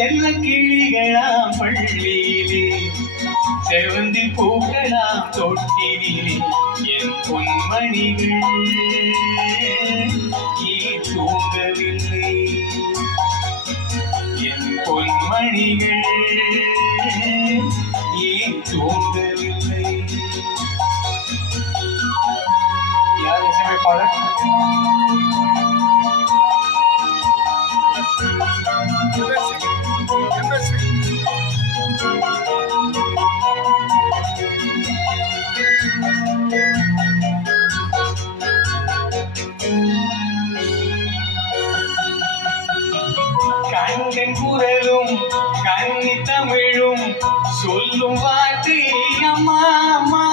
செல்ல கிளிகளாம் பள்ளியிலே செவந்தி பூக்களாம் தொட்டிலே என் பொன்மணிகள் ஏன் தூங்கவில்லை என் பொன்மணிகள் ஏன் தூங்கவில்லை யார் இசையமைப்பாளர் கண்டன் குரலும் கன்னி தமிழும் சொல்லும் வார்த்தை அம்மா அம்மா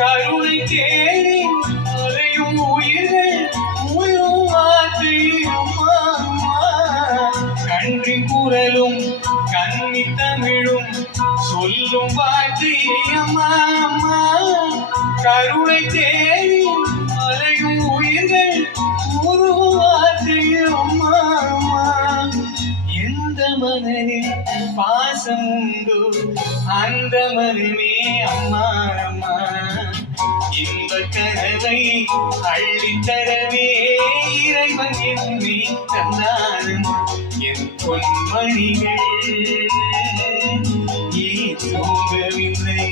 கருணை தேடி அலையும் உயிர்கள் உயிரும் வார்த்தை அம்மா அம்மா கன்றின் குரலும் கன்னி தமிழும் சொல்லும் வார்த்தை அம்மா அம்மா கருணை தேடி அலையும் உயிர்கள் உருவும் வார்த்தை அம்மா அம்மா எந்த மனதில் பாசம் உண்டு அந்த மனமே அம்மா அம்மா இன்ப கனவை அள்ளித்தரவே இறைவன் என்னை தந்தான் என் பொன்மணிகள் ஏன் தூங்கவில்லை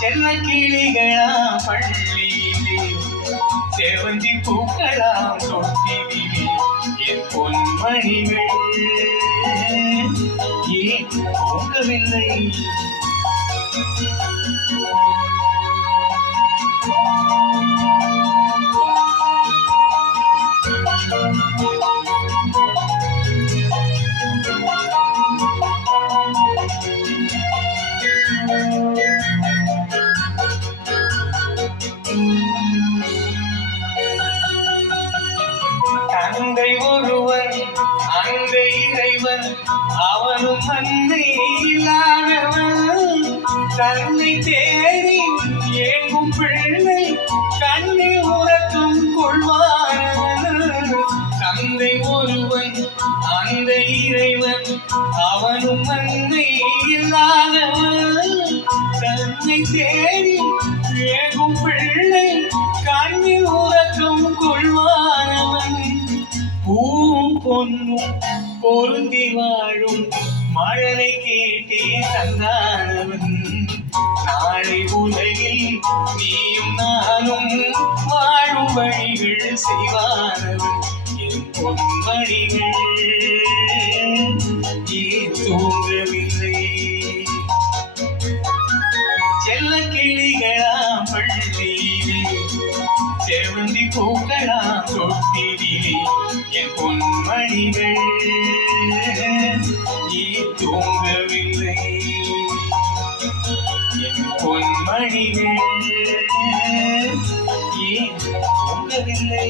செல்ல கிளிகளா பள்ளியிலே செவந்தி பூக்களாம் தொட்டிலே என் பொன்மணிகள் ஏன் தூங்கவில்லை தந்தை ஒருவன் அந்த இறைவன் அவனும் அன்னை இல்லாதவன் தன்னை தேடி ஏங்கும் பிள்ளை கண்ணில் உறக்கும் கொள்வானவன் தந்தை ஒருவன் அந்த இறைவன் அவனும் அன்னை இல்லாதவன் தன்னை தேடி ஏங்கும் பிள்ளை கண்ணில் உறக்கும் கொள்வானவன் பூவும் பொன்னும் பொருந்தி வாழும் மழலை கேட்டே தந்தானவன் நாளை உலகில் நீயும் நானும் வாழும் வழிகள் செய்வானவன் என் பொன்மணிகள் ஏன் தூங்கவில்லை செல்ல கிளிகளாம் பள்ளியிலே செவந்தி பூக்களாம் தொட்டிலே என் பொன்மணிகள் ஏன் தூங்கவில்லை என் பொன்மணிகள் ஏன் தூங்கவில்லை